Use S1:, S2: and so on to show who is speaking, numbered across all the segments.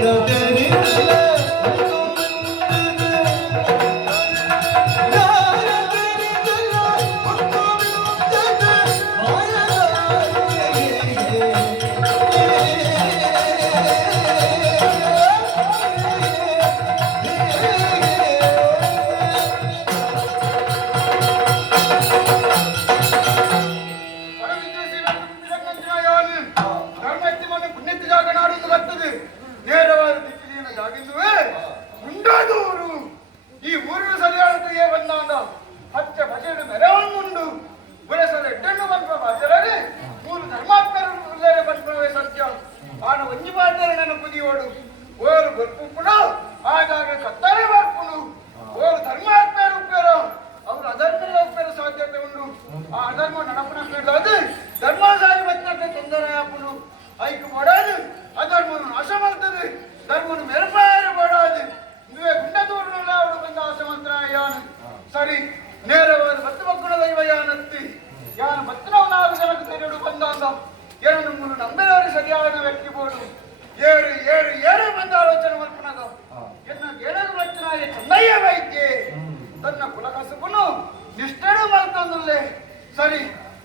S1: ಜಗದಲ್ಲಿ
S2: ಇದಾಗಿದ್ದುವೇ ಮುಂಡಾದವರು ಈ ಊರು ಸರಿಯಾದತೆಯೇ ಬಂದಾದ ಹಚ್ಚ ಬಜೆಟ್ ಮೆರವನ್ನುಂಡು ಗುರೆಸರ ಎಟ್ಟೆಣ್ಣು ಬಂದ ಮಾತರೇ ಮೂರು ಧರ್ಮಾತ್ಮರೇ ಬಂದ್ರೆ ಸತ್ಯ. ಆನ ಒಂಜಿ ಮಾತರೇ ನನ್ನ ಕುದಿಯೋಡು ನೇರವಾದ ಮತ್ತು ಮಕ್ಕಳ ದೈವ ಯಾನತ್ತಿ ಯಾನ ಮತ್ತಿನವು ನಾವು ಜನಕ್ಕೆ ತೆರಡು ಬಂದಾಗ ಮೂರು ನಂಬಿದವರು ಸರಿಯಾದ ವ್ಯಕ್ತಿ ಬೋಡು ಏರು ಏರು ಏರು ಬಂದ ಆಲೋಚನೆ ಮಲ್ಪನಾಗ ಎನ್ನ ಏನಾದ್ರು ವಚನಾಯ ಚೆನ್ನಯ್ಯ ವೈದ್ಯೆ ತನ್ನ ಕುಲಕಸುಬನು ನಿಷ್ಠೆಡು ಮಲ್ತಂದಲ್ಲೇ ಸರಿ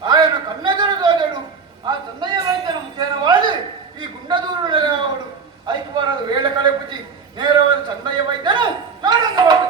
S2: ಆಯನ ಕಣ್ಣೆದುರು ತೋದೆಡು. ಆ ಚೆನ್ನಯ್ಯ ವೈದ್ಯನ ಮುಖೇನವಾದಿ ಈ ಗುಂಡದೂರು ನೆಲೆಯವಡು ಐಕ್ಯವಾದ ವೇಳೆ ಕಳೆಪುಜಿ ನೇರವಾದ ಚನ್ನಯ್ಯ ವೈದ್ಯನ ನಾಡಂದವಾದ